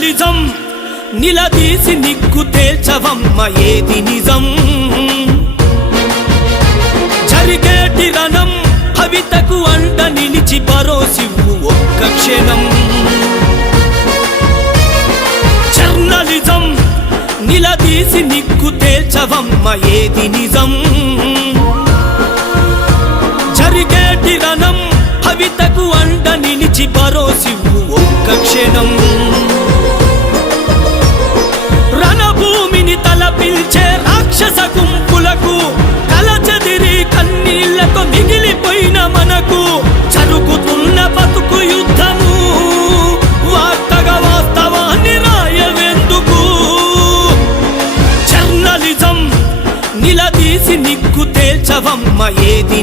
journalism నిలదీసి నిగ్గు తేల్చవమ్మ ఏది నిజం జరిగేటి రణం భవితకు అండ నిలిచి భరోసివ్వు ఒక్క క్షణం జర్నలిజం నిలదీసి నిగ్గు తేల్చవమ్మ ఏది నిజం జరిగేటి రణం భవితకు అండ నిలిచి భరోసివ్వు ఒక్క క్షణం రణభూమిని తలపిల్చే రాక్షస గుంపులకు కలచెదిరి కన్నీళ్లతో మిగిలిపోయిన మనకు జరుగుతున్న బతుకు యుద్ధము వార్తగా వాస్తవాన్ని రాయవెందుకు జర్నలిజం నిలదీసి నిగ్గు తేల్చవమ్మ ఏది